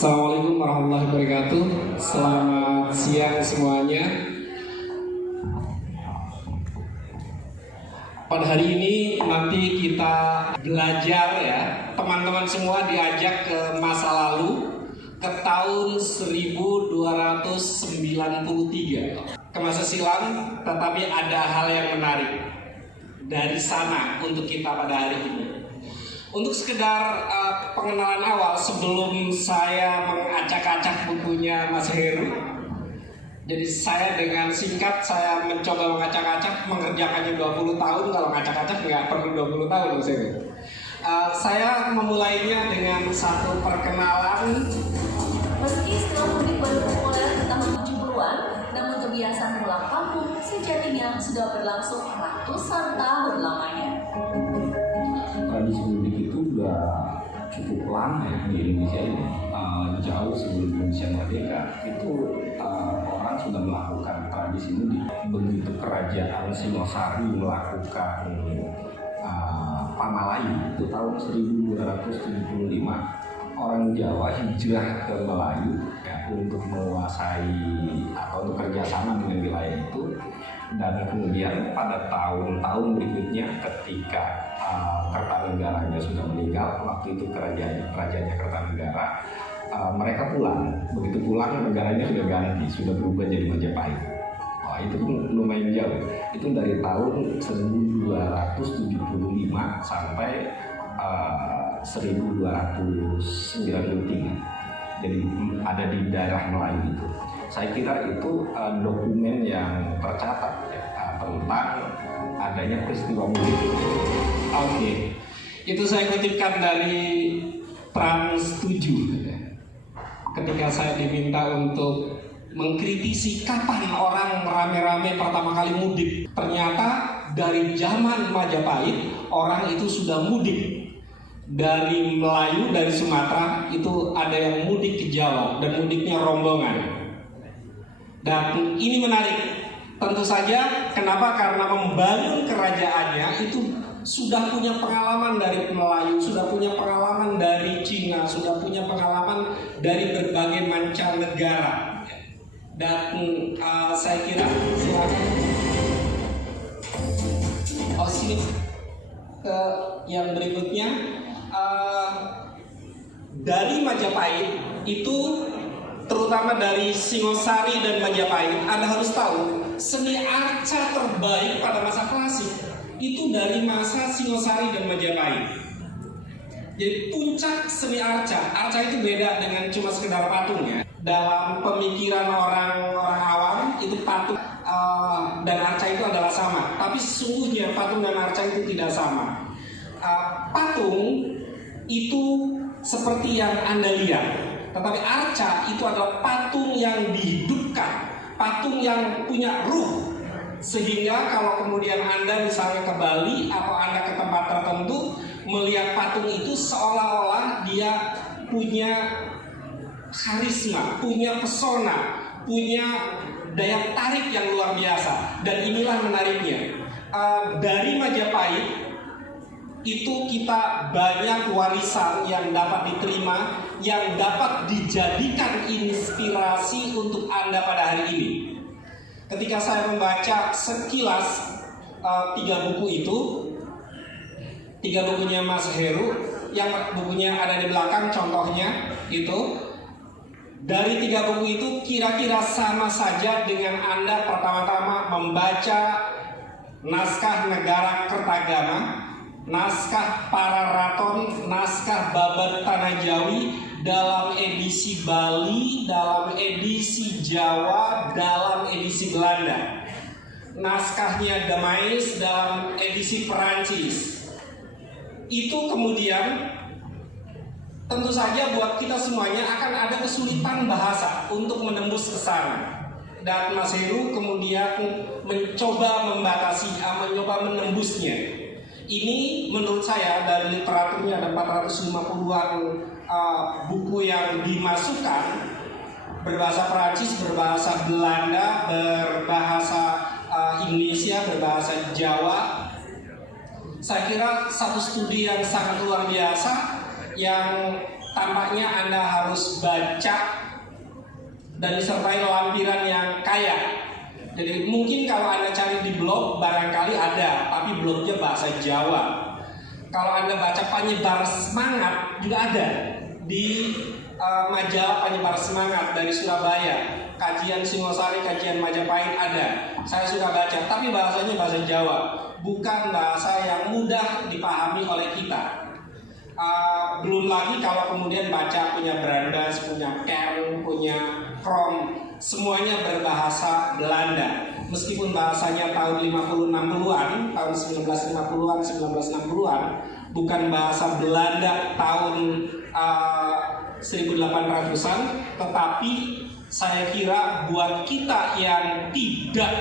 Assalamualaikum warahmatullahi wabarakatuh. Selamat siang semuanya. Pada hari ini nanti kita belajar ya. Teman-teman semua diajak ke masa lalu, ke tahun 1293, ke masa silam, tetapi ada hal yang menarik dari sana untuk kita pada hari ini. Untuk sekedar pengenalan awal sebelum saya mengacak-acak bukunya Mas Heru. Jadi saya dengan singkat saya mencoba mengacak-acak, mengerjakannya 20 tahun. Kalau ngacak-acak nggak perlu 20 tahun Mas Heru. Saya memulainya dengan satu perkenalan. Meski setelah mudik baru populer di tahun 70-an, namun kebiasaan pulang kampung sejatinya sudah berlangsung ratusan tahun lamanya. Tradisi mudik itu udah cukup lama ya di Indonesia ini. Jauh sebelum Indonesia merdeka itu orang sudah melakukan tradisi mudik. Begitu kerajaan Singosari melakukan Pamalayu itu tahun 1275, orang Jawa hijrah ke Melayu ya, untuk menguasai atau untuk kerjasama dengan wilayah itu. Dan kemudian pada tahun-tahun berikutnya ketika Kertanegara sudah meninggal, waktu itu rajanya Kertanegara, mereka pulang. Begitu pulang negaranya sudah ganti, sudah berubah jadi Majapahit. Itu pun lumayan jauh. Itu dari tahun 1275 sampai 1293. Jadi ada di daerah Melayu itu. Saya kira itu dokumen yang tercatat ya, tentang adanya peristiwa mudik. Oke. Itu saya kutipkan dari Trans 7. Ketika saya diminta untuk mengkritisi kapan orang rame-rame pertama kali mudik. Ternyata dari zaman Majapahit orang itu sudah mudik. Dari Melayu, dari Sumatera itu ada yang mudik ke Jawa dan mudiknya rombongan. Dan ini menarik. Tentu saja kenapa? Karena membangun kerajaannya itu sudah punya pengalaman dari Melayu, sudah punya pengalaman dari Cina, sudah punya pengalaman dari berbagai mancanegara. Dan saya kira silakan. Sini ke yang berikutnya. Dari Majapahit itu, terutama dari Singosari dan Majapahit, Anda harus tahu seni arca terbaik pada masa klasik itu dari masa Singosari dan Majapahit. Jadi puncak seni arca itu beda dengan cuma sekedar patungnya. Dalam pemikiran orang-orang awam itu patung dan arca itu adalah sama, tapi sesungguhnya patung dan arca itu tidak sama. Patung itu seperti yang Anda lihat, tetapi arca itu adalah patung yang dihidupkan, patung yang punya ruh. Sehingga kalau kemudian Anda misalnya ke Bali atau Anda ke tempat tertentu melihat patung itu seolah-olah dia punya karisma, punya pesona, punya daya tarik yang luar biasa. Dan inilah menariknya. Dari Majapahit itu kita banyak warisan yang dapat diterima, yang dapat dijadikan inspirasi untuk Anda pada hari ini. Ketika saya membaca sekilas 3 buku itu, 3 bukunya Mas Heru, yang bukunya ada di belakang contohnya itu, dari 3 buku itu kira-kira sama saja dengan Anda pertama-tama membaca naskah Negara Kertagama, naskah Pararaton, naskah Babat Tanah Jawi dalam edisi Bali, dalam edisi Jawa, dalam edisi Belanda. Naskahnya Demais dalam edisi Perancis. Itu kemudian tentu saja buat kita semuanya akan ada kesulitan bahasa untuk menembus ke sana. Dan Mas Heru kemudian mencoba membatasi, mencoba menembusnya. Ini menurut saya dari literaturnya ada 450-an buku yang dimasukkan berbahasa Perancis, berbahasa Belanda, berbahasa Indonesia, berbahasa Jawa. Saya kira satu studi yang sangat luar biasa yang tampaknya Anda harus baca dan disertai lampiran yang kaya. Jadi mungkin kalau Anda cari di blog barangkali ada, tapi blognya bahasa Jawa. Kalau Anda baca Penyebar Semangat juga ada di majalah Penyebar Semangat dari Surabaya. Kajian Singosari, kajian Majapahit ada. Saya sudah baca, tapi bahasanya bahasa Jawa, bukan bahasa yang mudah dipahami oleh kita. Belum lagi kalau kemudian baca punya Brandes, punya Kern, punya Krom, semuanya berbahasa Belanda. Meskipun bahasanya tahun 50-60-an, tahun 1950-an, 1960-an, bukan bahasa Belanda tahun 1800-an, tetapi saya kira buat kita yang tidak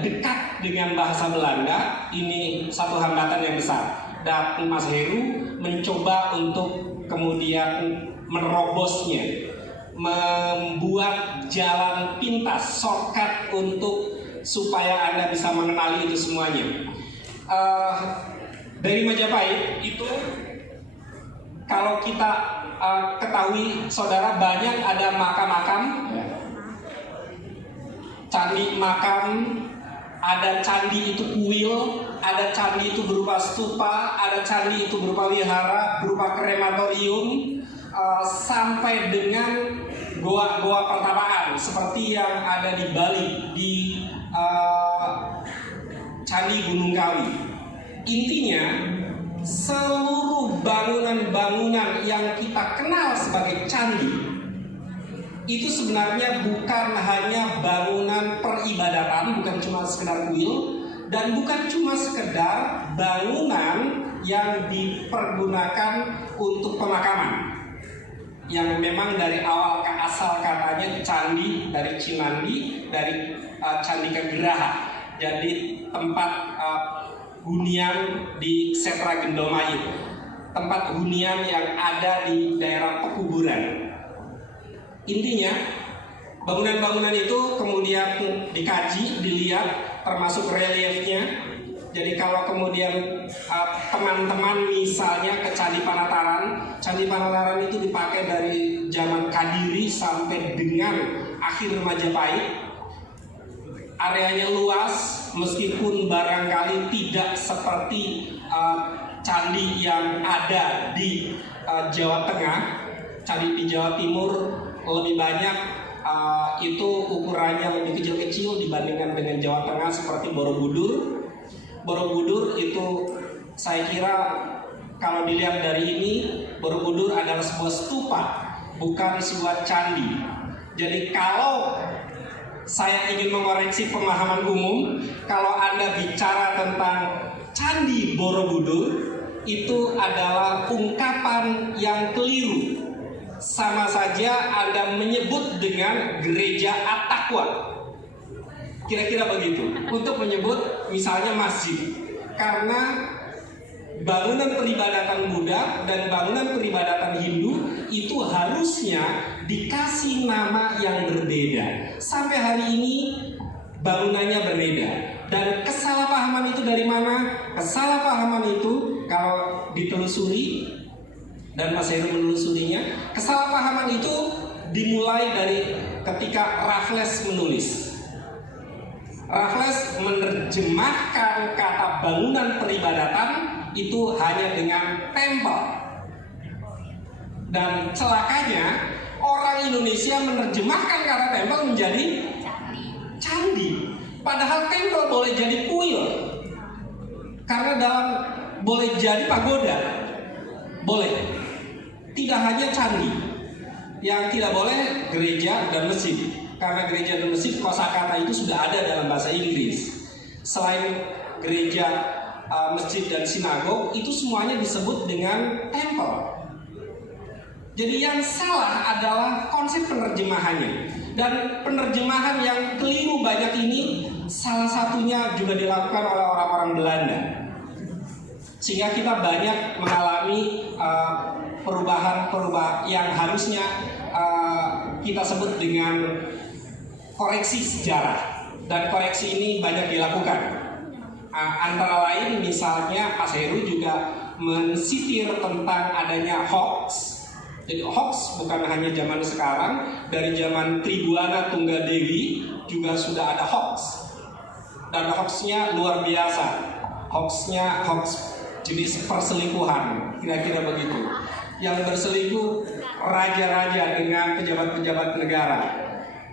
dekat dengan bahasa Belanda, ini satu hambatan yang besar. Dan Mas Heru mencoba untuk kemudian menerobosnya, membuat jalan pintas, shortcut untuk supaya Anda bisa mengenali itu semuanya. Dari Majapahit itu, kalau kita ketahui saudara, banyak ada makam-makam, candi makam, ada candi itu kuil, ada candi itu berupa stupa, ada candi itu berupa wihara, berupa krematorium, sampai dengan goa-goa pertapaan seperti yang ada di Bali, di Candi Gunung Kawi. Intinya, seluruh bangunan-bangunan yang kita kenal sebagai candi itu sebenarnya bukan hanya bangunan peribadatan, bukan cuma sekedar kuil, dan bukan cuma sekedar bangunan yang dipergunakan untuk pemakaman, yang memang dari awal ke asal katanya candi dari Cimandi, dari Candi Kegeraha, jadi tempat hunian di Setra Gendomayit, tempat hunian yang ada di daerah pekuburan. Intinya, bangunan-bangunan itu kemudian dikaji, dilihat, termasuk reliefnya. Jadi kalau kemudian teman-teman misalnya ke Candi Panataran itu dipakai dari zaman Kadiri sampai dengan akhir Majapahit. Areanya luas, meskipun barangkali tidak seperti candi yang ada di Jawa Tengah. Candi di Jawa Timur lebih banyak, itu ukurannya lebih kecil-kecil dibandingkan dengan Jawa Tengah seperti Borobudur. Borobudur itu saya kira kalau dilihat dari ini, Borobudur adalah sebuah stupa, bukan sebuah candi. Jadi kalau saya ingin mengoreksi pemahaman umum, kalau Anda bicara tentang Candi Borobudur, itu adalah ungkapan yang keliru. Sama saja Anda menyebut dengan gereja At-Taqwa, kira-kira begitu, untuk menyebut misalnya masjid. Karena bangunan peribadatan Buddha dan bangunan peribadatan Hindu itu harusnya dikasih nama yang berbeda. Sampai hari ini bangunannya berbeda. Dan kesalahpahaman itu dari mana? Kesalahpahaman itu kalau ditelusuri, dan Mas Heru menelusurinya, kesalahpahaman itu dimulai dari ketika Raffles menulis. Raffles menerjemahkan kata bangunan peribadatan itu hanya dengan tempel. Dan celakanya orang Indonesia menerjemahkan kata tempel menjadi candi. Padahal tempel boleh jadi kuil. Karena dalam boleh jadi pagoda. Boleh. Tidak hanya candi. Yang tidak boleh gereja dan masjid. Karena gereja dan masjid kosakata itu sudah ada dalam bahasa Inggris. Selain gereja, masjid dan sinagog, itu semuanya disebut dengan temple. Jadi yang salah adalah konsep penerjemahannya. Dan penerjemahan yang keliru banyak ini salah satunya juga dilakukan oleh orang-orang Belanda. Sehingga kita banyak mengalami perubahan-perubahan yang harusnya kita sebut dengan koreksi sejarah. Dan koreksi ini banyak dilakukan. Antara lain misalnya Mas Heru juga mensitir tentang adanya hoax. Jadi hoax bukan hanya zaman sekarang, dari zaman Tribuana Tunggadewi juga sudah ada hoax. Dan hoaxnya luar biasa. Hoaxnya hoax jenis perselingkuhan, kira-kira begitu. Yang berselingkuh raja-raja dengan pejabat-pejabat negara.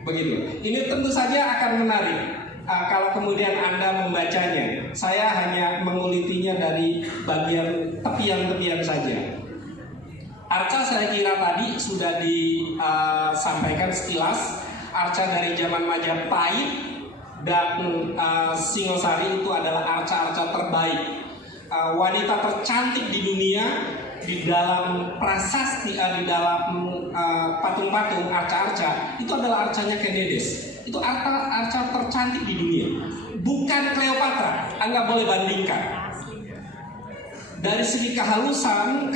Begitu. Ini tentu saja akan menarik kalau kemudian Anda membacanya. Saya hanya mengulitinya dari bagian tepian-tepian saja. Arca saya kira tadi sudah disampaikan sekilas. Arca dari zaman Majapahit dan Singosari itu adalah arca-arca terbaik, wanita tercantik di dunia. Di dalam prasasti, di dalam patung-patung arca-arca itu adalah arcanya Kendedes. Itu arca tercantik di dunia, bukan Cleopatra. Anda boleh bandingkan dari segi kehalusan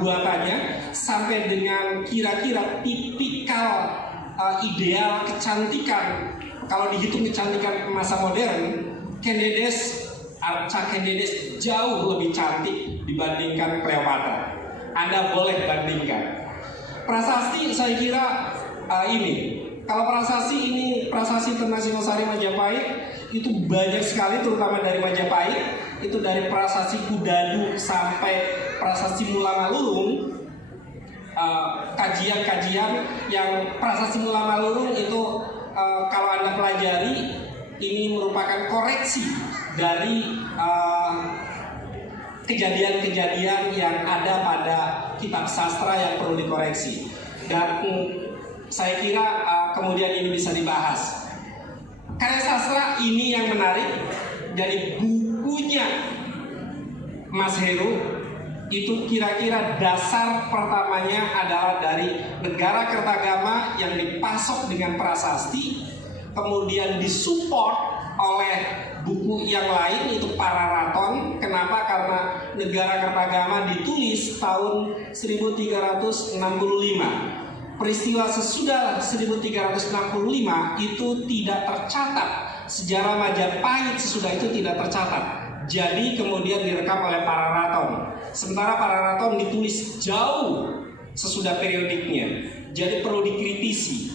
buatannya sampai dengan kira-kira tipikal ideal kecantikan. Kalau dihitung kecantikan masa modern, arca Kendedes jauh lebih cantik dibandingkan Cleopatra. Anda boleh bandingkan. Prasasti saya kira ini. Kalau prasasti tentang Singosari Majapahit itu banyak sekali, terutama dari Majapahit. Itu dari prasasti Kudadu sampai prasasti Mulamalurung. Kajian-kajian yang prasasti Mulamalurung itu kalau Anda pelajari, ini merupakan koreksi dari kejadian-kejadian yang ada pada kitab sastra yang perlu dikoreksi. Dan saya kira kemudian ini bisa dibahas. Karya sastra ini yang menarik. Jadi bukunya Mas Heru itu kira-kira dasar pertamanya adalah dari Negara Kertagama yang dipasok dengan prasasti, kemudian disupport oleh buku yang lain itu Pararaton. Kenapa? Karena Negara Kertagama ditulis tahun 1365. Peristiwa sesudah 1365 itu tidak tercatat. Sejarah Majapahit sesudah itu tidak tercatat. Jadi kemudian direkam oleh Pararaton. Sementara Pararaton ditulis jauh sesudah periodiknya. Jadi perlu dikritisi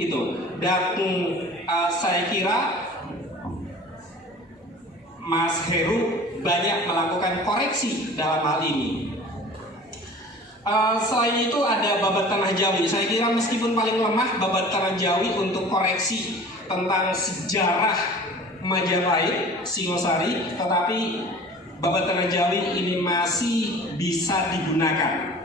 itu. Dan saya kira Mas Heru banyak melakukan koreksi dalam hal ini. Selain itu ada Babat Tanah Jawi. Saya kira meskipun paling lemah Babat Tanah Jawi untuk koreksi tentang sejarah Majapahit, Singosari, tetapi Babat Tanah Jawi ini masih bisa digunakan.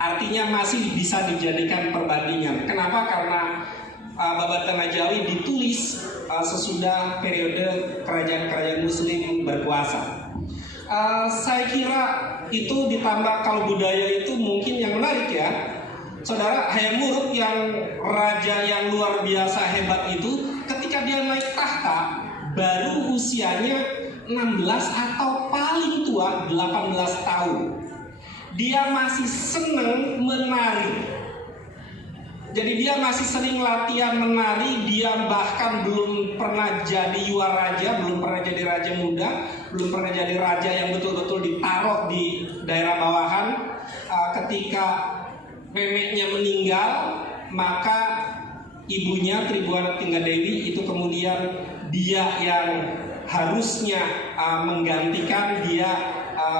Artinya masih bisa dijadikan perbandingan. Kenapa? Karena Babat Tanah Jawi ditulis sesudah periode kerajaan-kerajaan Muslim berkuasa. Saya kira itu ditambah kalau budaya itu mungkin yang menarik ya. Saudara, Hayam Wuruk yang raja yang luar biasa hebat itu, ketika dia naik tahta baru usianya 16 atau paling tua 18 tahun. Dia masih senang menari. Jadi dia masih sering latihan menari. Dia bahkan belum pernah jadi yuaraja, belum pernah jadi raja muda, belum pernah jadi raja yang betul-betul ditaruh di daerah bawahan. Ketika neneknya meninggal, maka ibunya Tribuana Tunggadewi itu kemudian dia yang harusnya menggantikan, dia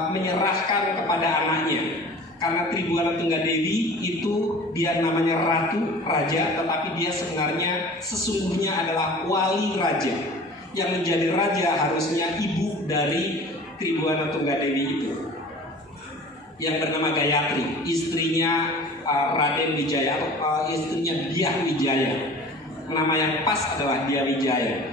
menyerahkan kepada anaknya. Karena Tribuana Tunggadewi itu dia namanya ratu, raja, tetapi dia sesungguhnya adalah wali raja. Yang menjadi raja harusnya ibu dari Tribuana Tunggadewi itu, yang bernama Gayatri, istrinya Raden Wijaya, istrinya Dyah Wijaya. Nama yang pas adalah Dyah Wijaya.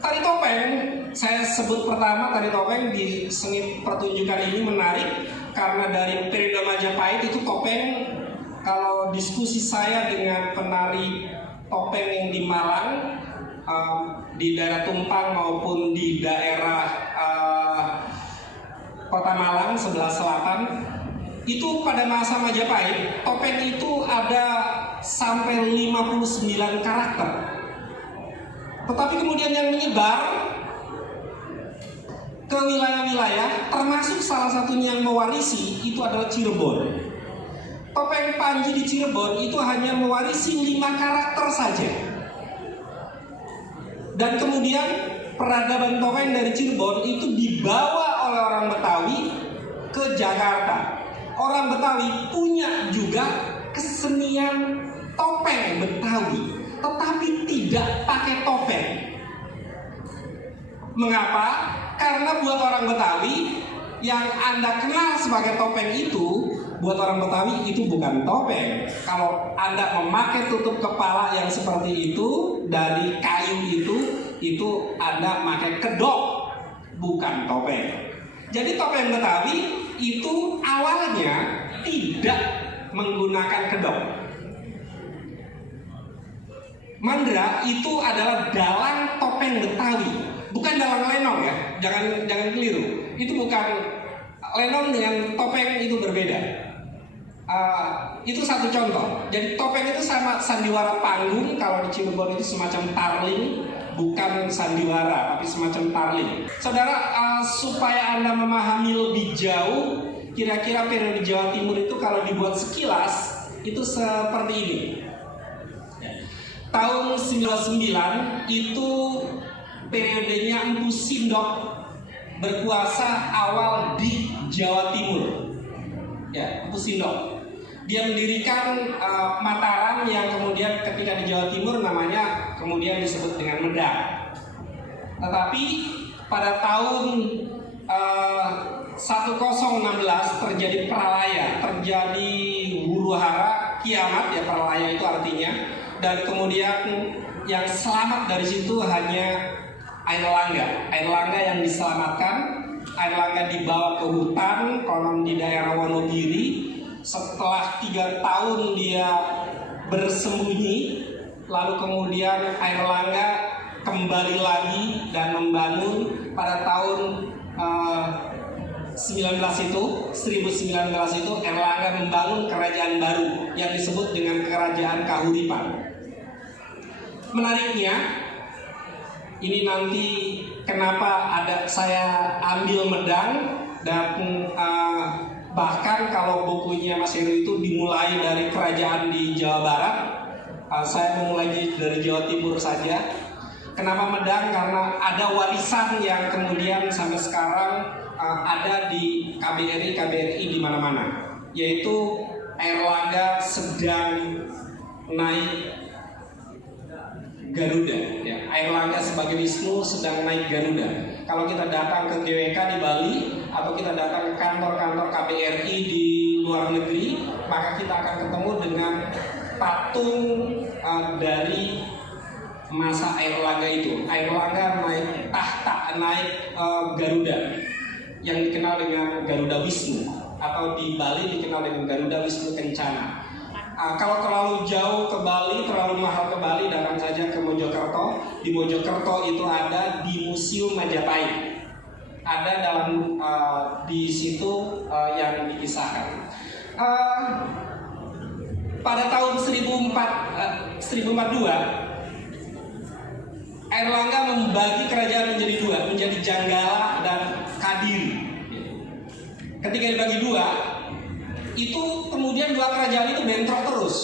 Tari topeng, saya sebut pertama tari topeng di seni pertunjukan ini menarik karena dari periode Majapahit itu topeng, kalau diskusi saya dengan penari topeng yang di Malang, di daerah Tumpang maupun di daerah Kota Malang sebelah selatan, itu pada masa Majapahit topeng itu ada sampai 59 karakter. Tetapi kemudian yang menyebar ke wilayah-wilayah, termasuk salah satunya yang mewarisi itu adalah Cirebon. Topeng Panji di Cirebon itu hanya mewarisi 5 karakter saja. Dan kemudian peradaban topeng dari Cirebon itu dibawa oleh orang Betawi ke Jakarta. Orang Betawi punya juga kesenian topeng Betawi, tetapi tidak pakai topeng. Mengapa? Karena buat orang Betawi yang Anda kenal sebagai topeng itu, buat orang Betawi itu bukan topeng. Kalau Anda memakai tutup kepala yang seperti itu dari kayu itu Anda pakai kedok, bukan topeng. Jadi topeng Betawi itu awalnya tidak menggunakan kedok. Mandra itu adalah dalang topeng Betawi, bukan dalang lenong ya, jangan keliru. Itu bukan lenong dengan topeng, itu berbeda. Itu satu contoh. Jadi topeng itu sama sandiwara panggung. Kalau di Cirebon itu semacam tarling, bukan sandiwara, tapi semacam tarling. Saudara, supaya Anda memahami lebih jauh, kira-kira periode Jawa Timur itu kalau dibuat sekilas itu seperti ini. Tahun 99 itu periodenya Empu Sindok berkuasa awal di Jawa Timur. Ya, Empu Sindok. Dia mendirikan Mataram yang kemudian ketika di Jawa Timur namanya kemudian disebut dengan Medang. Tetapi pada tahun 1016 terjadi pralaya, terjadi huru-hara, kiamat ya, pralaya itu artinya. Dan kemudian yang selamat dari situ hanya Airlangga. Airlangga yang diselamatkan. Airlangga dibawa ke hutan, konon di daerah Wonogiri. Setelah 3 tahun dia bersembunyi, lalu kemudian Airlangga kembali lagi dan membangun pada tahun 1919 itu Airlangga membangun kerajaan baru yang disebut dengan Kerajaan Kahuripan. Menariknya, ini nanti kenapa saya ambil Medang dan bahkan kalau bukunya Mas Heru itu dimulai dari kerajaan di Jawa Barat, saya memulai dari Jawa Timur saja. Kenapa Medang? Karena ada warisan yang kemudian sampai sekarang ada di KBRI di mana-mana, yaitu Airlangga sedang naik Garuda. Ya, Airlangga sebagai Wisnu sedang naik Garuda. Kalau kita datang ke GWK di Bali atau kita datang ke kantor-kantor KBRI di luar negeri, maka kita akan ketemu dengan patung dari masa Airlangga itu. Airlangga naik tahta, naik Garuda yang dikenal dengan Garuda Wisnu, atau di Bali dikenal dengan Garuda Wisnu Kencana. Kalau terlalu jauh ke Bali, terlalu mahal ke Bali, datang saja ke Mojokerto. Di Mojokerto itu ada di Museum Majapahit. Ada dalam di situ yang dikisahkan. Pada tahun 1042, Airlangga membagi kerajaan menjadi 2, menjadi Janggala dan Kadiri. Ketika dibagi 2, itu kemudian 2 kerajaan itu bentrok terus.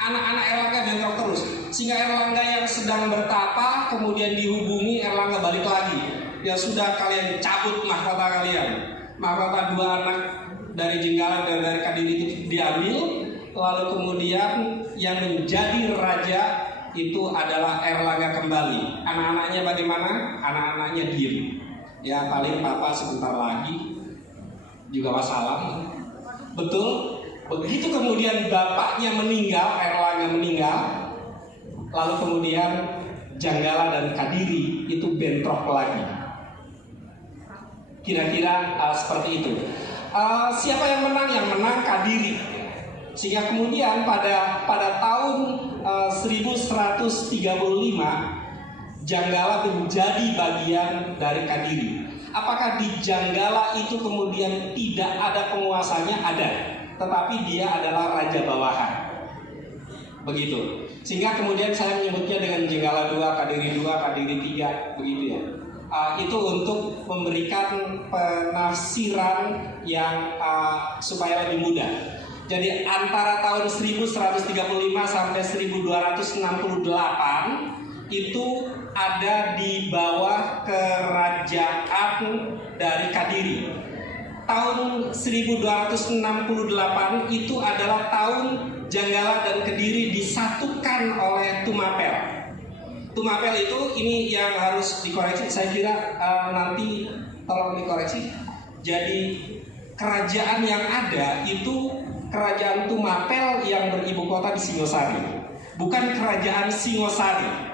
Anak-anak Airlangga bentrok terus, sehingga Airlangga yang sedang bertapa kemudian dihubungi, Airlangga balik lagi. Ya sudah, kalian cabut mahkota kalian. Mahkota 2 anak dari Jenggala dan dari Kadiri itu diambil, lalu kemudian yang menjadi raja itu adalah Airlangga kembali. Anak-anaknya bagaimana? Anak-anaknya diem. Ya paling papa sebentar lagi juga wassalam. Betul. Begitu kemudian bapaknya meninggal, Airlangga meninggal, lalu kemudian Janggala dan Kadiri itu bentrok lagi. Kira-kira seperti itu. Siapa yang menang? Yang menang Kadiri. Sehingga kemudian pada tahun 1135 Janggala menjadi bagian dari Kadiri. Apakah di Janggala itu kemudian tidak ada penguasanya? Ada, tetapi dia adalah raja bawahan. Begitu. Sehingga kemudian saya menyebutnya dengan Jenggala 2, Kadiri 2, Kadiri 3, begitu ya. itu untuk memberikan penafsiran yang supaya lebih mudah. Jadi antara tahun 1135 sampai 1268 itu ada di bawah kerajaan dari Kadiri. Tahun 1268 itu adalah tahun Janggala dan Kediri disatukan oleh Tumapel. Tumapel itu ini yang harus dikoreksi, saya kira nanti tolong dikoreksi. Jadi kerajaan yang ada itu kerajaan Tumapel yang beribu kota di Singosari, bukan kerajaan Singosari.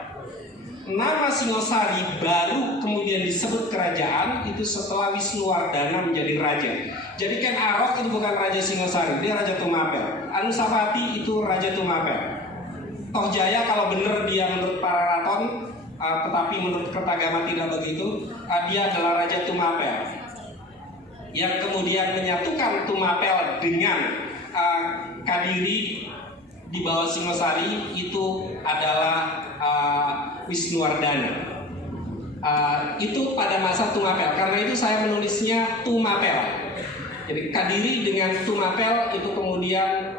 Nama Singosari baru kemudian disebut kerajaan itu setelah Wisnuwardana menjadi raja. Jadi Ken Arok itu bukan raja Singosari, dia raja Tumapel. Anusapati itu raja Tumapel. Tohjaya kalau benar dia menurut para raton, tetapi menurut Kertagama tidak begitu, dia adalah raja Tumapel. Yang kemudian menyatukan Tumapel dengan Kadiri di bawah Singosari itu adalah Wisnuwardana. Itu pada masa Tumapel. Karena itu saya menulisnya Tumapel. Jadi Kadiri dengan Tumapel itu kemudian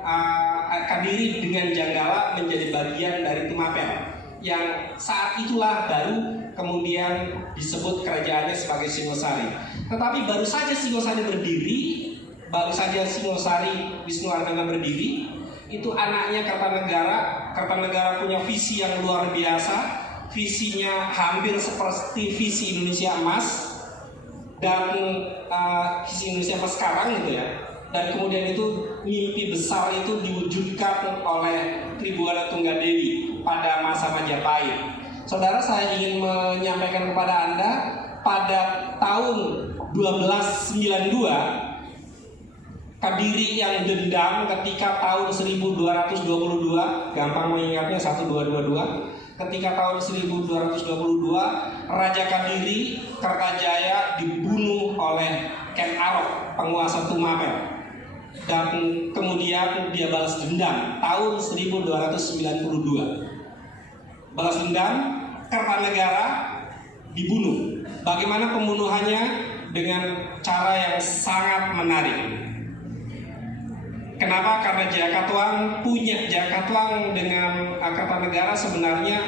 Kadiri dengan Janggala menjadi bagian dari Tumapel. Yang saat itulah baru kemudian disebut kerajaannya sebagai Singosari. Tetapi baru saja Singosari berdiri, baru saja Singosari Wisnuwardana berdiri, itu anaknya Kertanegara. Kertanegara punya visi yang luar biasa. Visinya hampir seperti visi Indonesia Emas dan visi Indonesia Emas sekarang gitu ya. Dan kemudian itu mimpi besar itu diwujudkan oleh Tribhuwana Tunggadewi pada masa Majapahit. Saudara, saya ingin menyampaikan kepada Anda pada tahun 1292 Kadiri yang dendam ketika tahun 1222, gampang mengingatnya 1222. Ketika tahun 1222 Raja Kadiri Kertajaya dibunuh oleh Ken Arok, penguasa Tumapel, dan kemudian dia balas dendam tahun 1292. Balas dendam, Kertanegara dibunuh. Bagaimana pembunuhannya? Dengan cara yang sangat menarik. Kenapa? Karena Jakatwang dengan Kertanegara sebenarnya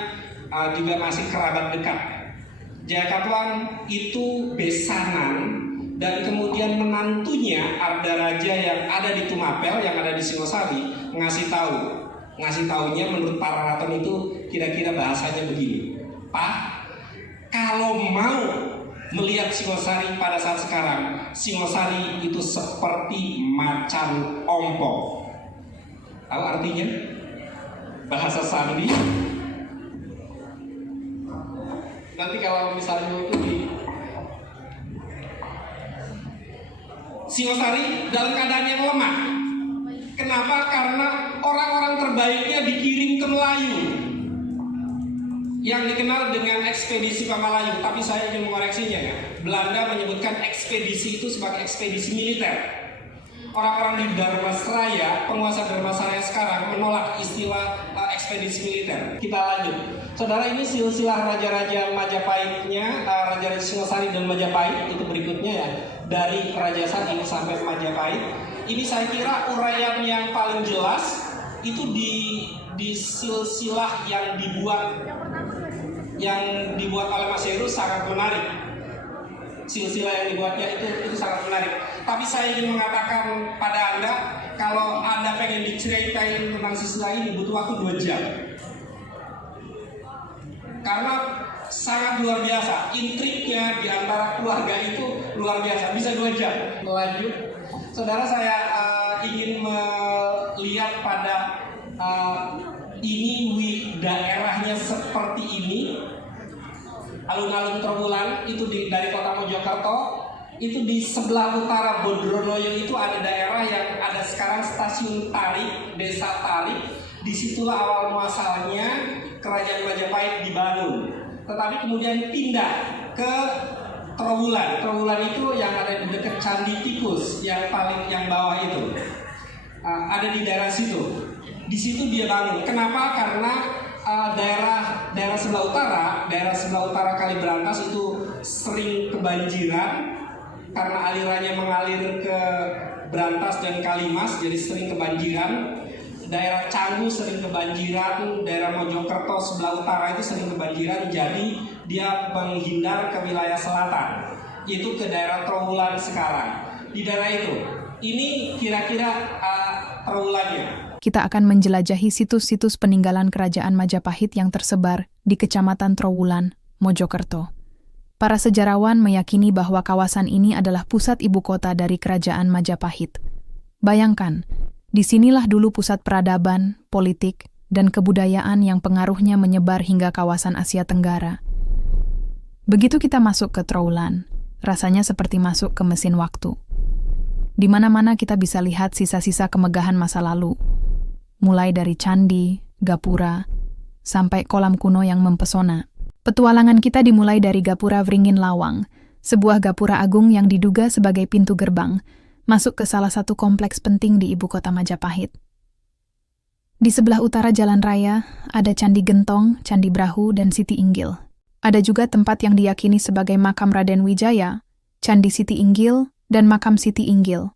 juga masih kerabat dekat. Jakatwang itu besanan dan kemudian menantunya Ardaraja yang ada di Tumapel, yang ada di Singosari ngasih taunya menurut para raton itu kira-kira bahasanya begini. Pak, kalau mau melihat Singosari pada saat sekarang, Singosari itu seperti macan ompong. Tahu artinya? Bahasa Sandi. Nanti kalau misalnya itu di Singosari dalam keadaan yang lemah. Kenapa? Karena orang-orang terbaiknya dikirim ke Melayu, yang dikenal dengan ekspedisi Pamalayu. Tapi saya ingin mengoreksinya ya. Belanda menyebutkan ekspedisi itu sebagai ekspedisi militer. Orang-orang di Dharmasraya, penguasa Dharmasraya sekarang menolak istilah ekspedisi militer. Kita lanjut. Saudara, ini silsilah raja-raja Majapahitnya, Raja-Raja Singosari dan Majapahit itu berikutnya ya. Dari Raja ini sampai Majapahit. Ini saya kira uraian yang paling jelas itu di silsilah yang dibuat oleh Mas Heru sangat menarik. Silsilah yang dibuatnya itu sangat menarik. Tapi saya ingin mengatakan pada Anda, kalau Anda pengen diceritain tentang silsilah ini butuh waktu 2 jam. Karena sangat luar biasa, intriknya di antara keluarga itu luar biasa, bisa 2 jam. Lanjut, saudara, saya ingin melihat pada ini daerahnya seperti ini. Alun-alun Trowulan itu dari kota Mojokerto. Itu di sebelah utara Bodronoyo itu ada daerah yang ada sekarang stasiun Tarik, desa Tarik. Disitulah awal muasalnya kerajaan Majapahit dibangun. Tetapi kemudian pindah ke Trowulan. Trowulan itu yang ada di dekat Candi Tikus, yang bawah itu. Ada di daerah situ. Di situ dia bangun. Kenapa? Karena daerah sebelah utara Kaliberantas itu sering kebanjiran karena alirannya mengalir ke Brantas dan Kalimas, jadi sering kebanjiran. Daerah Canggu sering kebanjiran, daerah Mojokerto sebelah utara itu sering kebanjiran, jadi dia menghindar ke wilayah selatan, yaitu ke daerah Trowulan sekarang. Di daerah itu, ini kira-kira Trowulannya. Kita akan menjelajahi situs-situs peninggalan Kerajaan Majapahit yang tersebar di Kecamatan Trowulan, Mojokerto. Para sejarawan meyakini bahwa kawasan ini adalah pusat ibu kota dari Kerajaan Majapahit. Bayangkan, disinilah dulu pusat peradaban, politik, dan kebudayaan yang pengaruhnya menyebar hingga kawasan Asia Tenggara. Begitu kita masuk ke Trowulan, rasanya seperti masuk ke mesin waktu. Di mana-mana kita bisa lihat sisa-sisa kemegahan masa lalu, mulai dari candi, gapura, sampai kolam kuno yang mempesona. Petualangan kita dimulai dari Gapura Wringin Lawang, sebuah gapura agung yang diduga sebagai pintu gerbang masuk ke salah satu kompleks penting di ibu kota Majapahit. Di sebelah utara jalan raya ada Candi Gentong, Candi Brahu, dan Siti Inggil. Ada juga tempat yang diyakini sebagai makam Raden Wijaya, Candi Siti Inggil, dan makam Siti Inggil.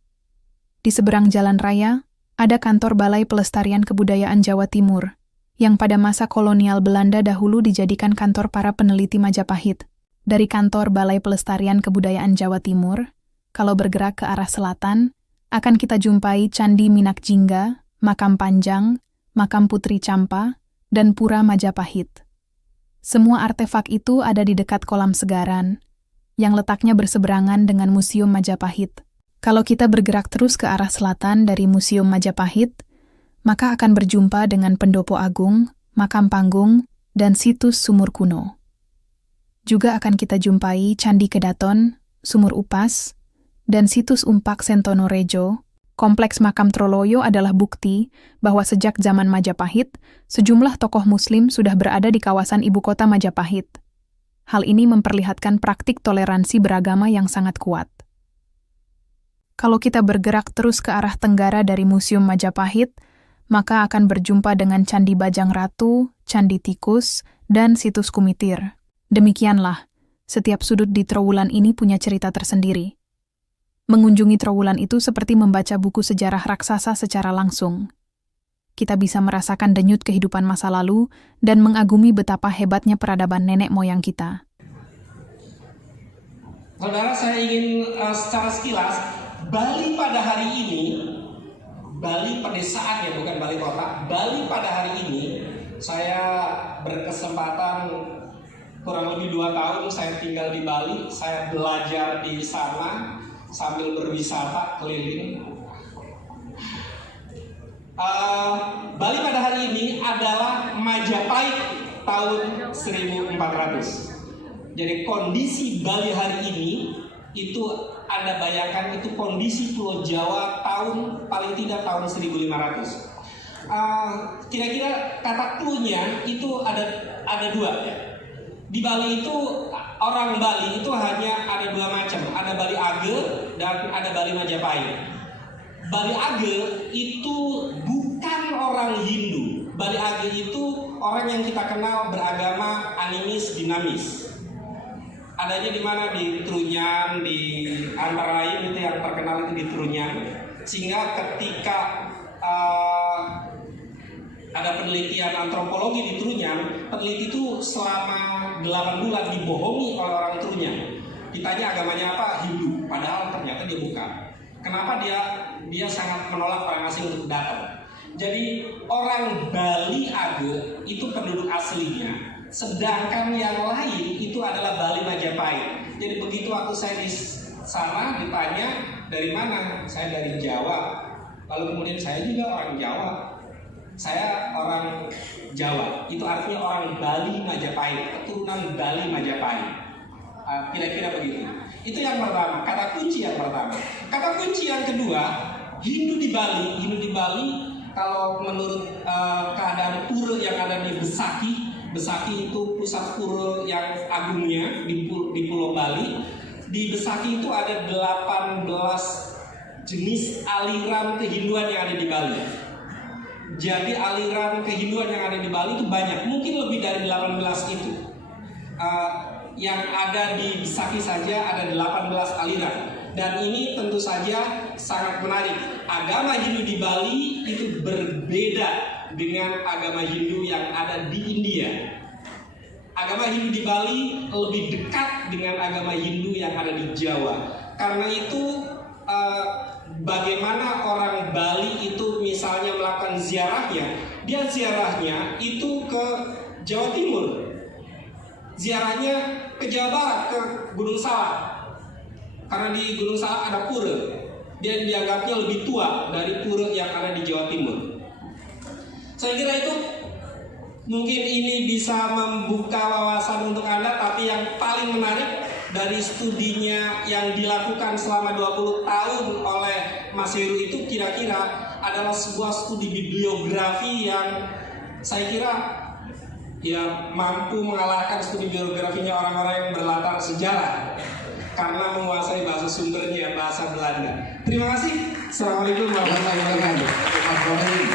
Di seberang jalan raya ada kantor Balai Pelestarian Kebudayaan Jawa Timur, yang pada masa kolonial Belanda dahulu dijadikan kantor para peneliti Majapahit. Dari kantor Balai Pelestarian Kebudayaan Jawa Timur, kalau bergerak ke arah selatan, akan kita jumpai Candi Minak Jingga, Makam Panjang, Makam Putri Campa, dan Pura Majapahit. Semua artefak itu ada di dekat kolam Segaran, yang letaknya berseberangan dengan Museum Majapahit. Kalau kita bergerak terus ke arah selatan dari Museum Majapahit, maka akan berjumpa dengan Pendopo Agung, Makam Panggung, dan situs Sumur Kuno. Juga akan kita jumpai Candi Kedaton, Sumur Upas, dan situs Umpak Sentono Rejo. Kompleks Makam Troloyo adalah bukti bahwa sejak zaman Majapahit, sejumlah tokoh Muslim sudah berada di kawasan ibu kota Majapahit. Hal ini memperlihatkan praktik toleransi beragama yang sangat kuat. Kalau kita bergerak terus ke arah tenggara dari Museum Majapahit, maka akan berjumpa dengan Candi Bajang Ratu, Candi Tikus, dan situs Kumitir. Demikianlah, setiap sudut di Trowulan ini punya cerita tersendiri. Mengunjungi Trowulan itu seperti membaca buku sejarah raksasa secara langsung. Kita bisa merasakan denyut kehidupan masa lalu dan mengagumi betapa hebatnya peradaban nenek moyang kita. Saudara, saya ingin secara sekilas, Bali pada hari ini, Bali pedesaan ya, bukan Bali kota. Bali pada hari ini, saya berkesempatan kurang lebih 2 tahun saya tinggal di Bali. Saya belajar di sana sambil berwisata keliling. Bali pada hari ini adalah Majapahit tahun 1400. Jadi kondisi Bali hari ini itu Anda bayangkan itu kondisi Pulau Jawa tahun paling tidak tahun 1500. Kira-kira kata clue-nya itu ada 2 ya. Di Bali itu orang Bali itu hanya ada 2 macam, ada Bali Age dan ada Bali Majapahit. Bali Age itu bukan orang Hindu. Bali Age itu orang yang kita kenal beragama animis dinamis. Adanya di mana? Di Trunyan, di antara lain itu yang terkenal itu di Trunyan. Sehingga ketika ada penelitian antropologi di Trunyan, peneliti itu selama 8 bulan dibohongi oleh orang Trunyan. Ditanya agamanya apa? Hindu. Padahal ternyata dia bukan. Kenapa dia sangat menolak orang asing untuk datang. Jadi orang Bali Age itu penduduk aslinya. Sedangkan yang lain itu adalah Bali Majapahit. Jadi begitu waktu saya di sana ditanya dari mana, saya dari Jawa. Lalu kemudian saya juga orang Jawa. Saya orang Jawa. Itu artinya orang Bali Majapahit, keturunan Bali Majapahit. Kira-kira begitu. Itu yang pertama, kata kunci yang pertama. Kata kunci yang kedua, Hindu di Bali. Hindu di Bali kalau menurut keadaan pura yang ada di Besaki. Besaki itu pusat pura yang agungnya di Pulau Bali. Di Besaki itu ada 18 jenis aliran kehinduan yang ada di Bali. Jadi aliran kehinduan yang ada di Bali itu banyak, mungkin lebih dari 18 itu. yang ada di Bisaki saja ada 18 aliran. Dan ini tentu saja sangat menarik. Agama Hindu di Bali itu berbeda dengan agama Hindu yang ada di India. Agama Hindu di Bali lebih dekat dengan agama Hindu yang ada di Jawa. Karena itu bagaimana orang Bali itu misalnya melakukan ziarahnya, dia ziarahnya itu ke Jawa Timur, ziarahnya ke Jawa Barat, ke Gunung Salak. Karena di Gunung Salak ada pura, dia dianggapnya lebih tua dari pura yang ada di Jawa Timur. Saya kira itu mungkin ini bisa membuka wawasan untuk Anda, tapi yang paling menarik dari studinya yang dilakukan selama 20 tahun oleh Mas Heru itu kira-kira adalah sebuah studi bibliografi yang saya kira ya mampu mengalahkan studi biografinya orang-orang yang berlatar sejarah karena menguasai bahasa sumbernya, bahasa Belanda. Terima kasih. Assalamualaikum warahmatullahi wabarakatuh.